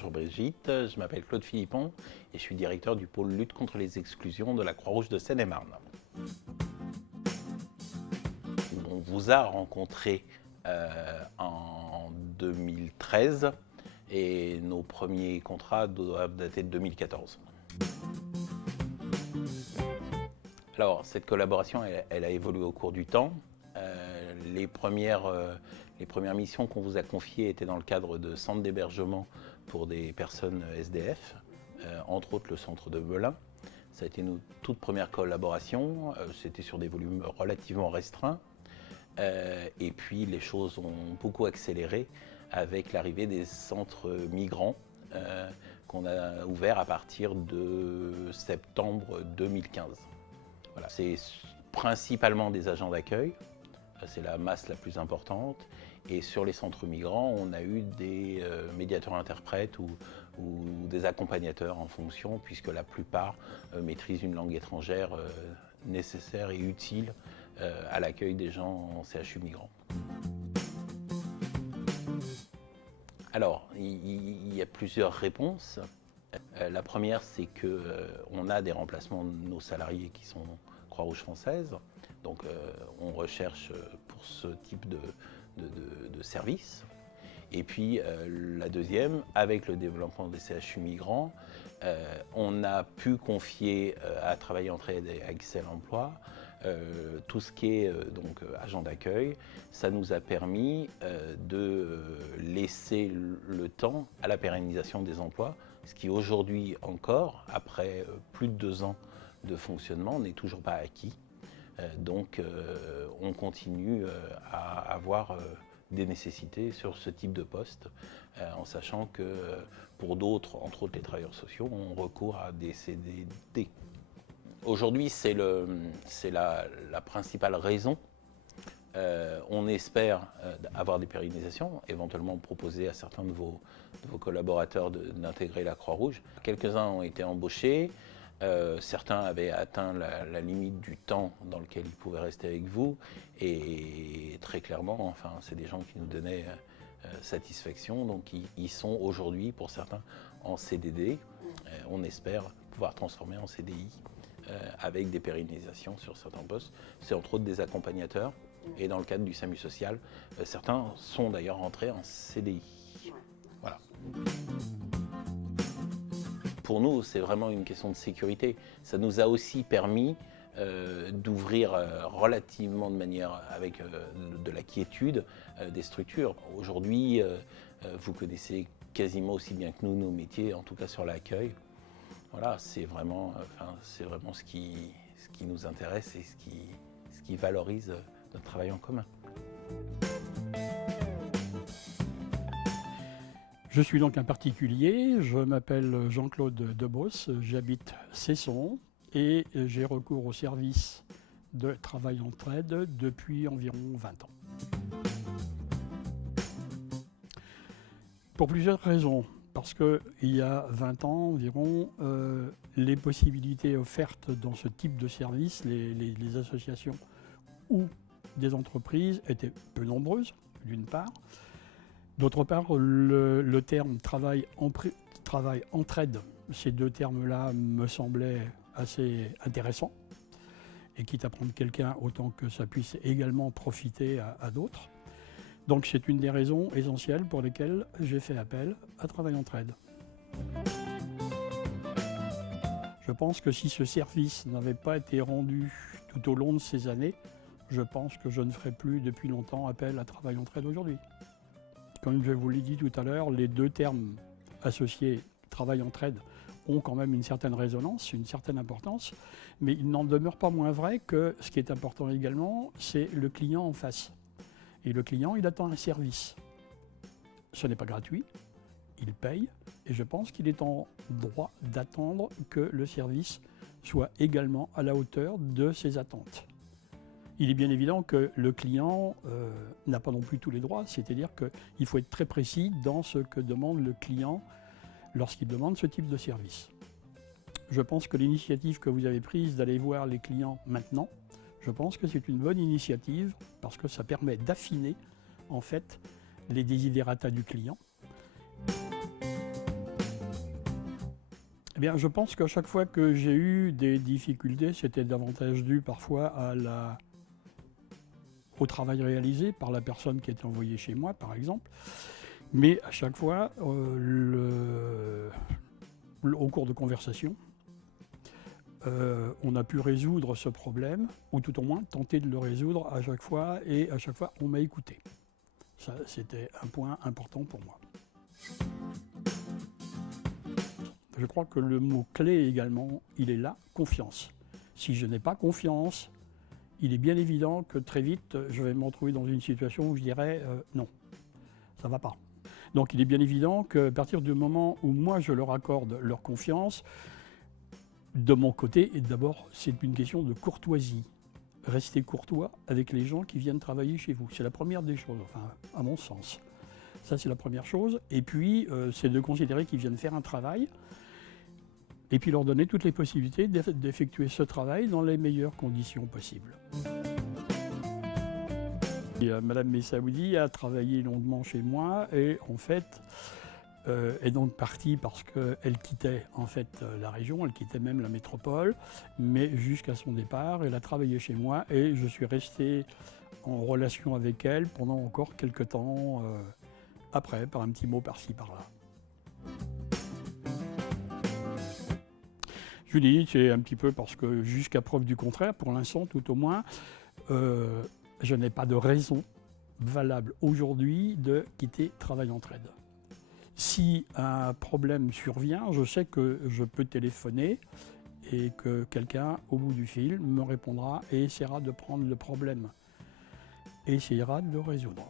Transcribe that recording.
bonjour Brigitte, je m'appelle Claude Philippon et je suis directeur du pôle lutte contre les exclusions de la Croix-Rouge de Seine-et-Marne. On vous a rencontré en 2013 et nos premiers contrats doivent dater de 2014. Alors, cette collaboration, elle a évolué au cours du temps. Les premières missions qu'on vous a confiées étaient dans le cadre de centres d'hébergement pour des personnes SDF, entre autres le centre de Melun. Ça a été notre toute première collaboration, c'était sur des volumes relativement restreints. Et puis les choses ont beaucoup accéléré avec l'arrivée des centres migrants qu'on a ouverts à partir de septembre 2015. Voilà. C'est principalement des agents d'accueil, c'est la masse la plus importante. Et sur les centres migrants, on a eu des médiateurs interprètes ou des accompagnateurs en fonction, puisque la plupart maîtrisent une langue étrangère nécessaire et utile à l'accueil des gens en CHU migrants. Alors, il y a plusieurs réponses. La première, c'est qu'on a des remplacements de nos salariés qui sont Croix-Rouge française. Donc, on recherche pour ce type de service. Et puis, la deuxième, avec le développement des CHU migrants, on a pu confier à Travail Entraide et à Excel Emploi tout ce qui est agent d'accueil. Ça nous a permis de laisser le temps à la pérennisation des emplois, ce qui aujourd'hui encore, après plus de 2 ans de fonctionnement, n'est toujours pas acquis. Donc on continue à avoir des nécessités sur ce type de poste, en sachant que pour d'autres, entre autres les travailleurs sociaux, on recourt à des CDD. Aujourd'hui, c'est la principale raison. On espère avoir des pérennisations, éventuellement proposer à certains de vos collaborateurs d'intégrer la Croix-Rouge. Quelques-uns ont été embauchés. Certains avaient atteint la limite du temps dans lequel ils pouvaient rester avec vous, et très clairement, enfin, c'est des gens qui nous donnaient satisfaction, donc ils sont aujourd'hui, pour certains, en CDD. On espère pouvoir transformer en CDI avec des pérennisations sur certains postes. C'est entre autres des accompagnateurs, et dans le cadre du SAMU social, certains sont d'ailleurs rentrés en CDI. Voilà. Pour nous, c'est vraiment une question de sécurité. Ça nous a aussi permis d'ouvrir relativement de manière avec de la quiétude des structures. Aujourd'hui, vous connaissez quasiment aussi bien que nous nos métiers, en tout cas sur l'accueil. Voilà, c'est vraiment ce qui nous intéresse et ce qui valorise notre travail en commun. Je suis donc un particulier, je m'appelle Jean-Claude Debos, j'habite Cesson et j'ai recours au service de Travail Entraide depuis environ 20 ans. Pour plusieurs raisons, parce qu'il y a 20 ans environ, les possibilités offertes dans ce type de service, les associations ou des entreprises étaient peu nombreuses, d'une part. D'autre part, le terme travail entraide, ces deux termes-là me semblaient assez intéressants. Et quitte à prendre quelqu'un, autant que ça puisse également profiter à d'autres. Donc c'est une des raisons essentielles pour lesquelles j'ai fait appel à Travail Entraide. Je pense que si ce service n'avait pas été rendu tout au long de ces années, je pense que je ne ferai plus depuis longtemps appel à Travail Entraide aujourd'hui. Comme je vous l'ai dit tout à l'heure, les deux termes associés Travail Entraide ont quand même une certaine résonance, une certaine importance, mais il n'en demeure pas moins vrai que ce qui est important également, c'est le client en face. Et le client, il attend un service. Ce n'est pas gratuit, il paye, et je pense qu'il est en droit d'attendre que le service soit également à la hauteur de ses attentes. Il est bien évident que le client n'a pas non plus tous les droits, c'est-à-dire qu'il faut être très précis dans ce que demande le client lorsqu'il demande ce type de service. Je pense que l'initiative que vous avez prise d'aller voir les clients maintenant, je pense que c'est une bonne initiative parce que ça permet d'affiner en fait les desiderata du client. Eh bien, je pense qu'à chaque fois que j'ai eu des difficultés, c'était davantage dû parfois au travail réalisé par la personne qui était envoyée chez moi, par exemple. Mais à chaque fois, au cours de conversation, on a pu résoudre ce problème, ou tout au moins tenter de le résoudre à chaque fois, et à chaque fois, on m'a écouté. Ça, c'était un point important pour moi. Je crois que le mot-clé également, il est là, confiance. Si je n'ai pas confiance, il est bien évident que très vite, je vais me retrouver dans une situation où je dirais non, ça ne va pas. Donc il est bien évident qu'à partir du moment où moi je leur accorde leur confiance, de mon côté, et d'abord c'est une question de courtoisie. Restez courtois avec les gens qui viennent travailler chez vous. C'est la première des choses, enfin, à mon sens. Ça c'est la première chose. Et puis c'est de considérer qu'ils viennent faire un travail et puis leur donner toutes les possibilités d'effectuer ce travail dans les meilleures conditions possibles. Madame Messaoudi a travaillé longuement chez moi et en fait est donc partie parce qu'elle quittait en fait la région, elle quittait même la métropole, mais jusqu'à son départ, elle a travaillé chez moi et je suis resté en relation avec elle pendant encore quelques temps après, par un petit mot par-ci par-là. Je lui dis, c'est un petit peu parce que jusqu'à preuve du contraire, pour l'instant tout au moins, je n'ai pas de raison valable aujourd'hui de quitter Travail Entraide. Si un problème survient, je sais que je peux téléphoner et que quelqu'un au bout du fil me répondra et essaiera de prendre le problème et essaiera de le résoudre.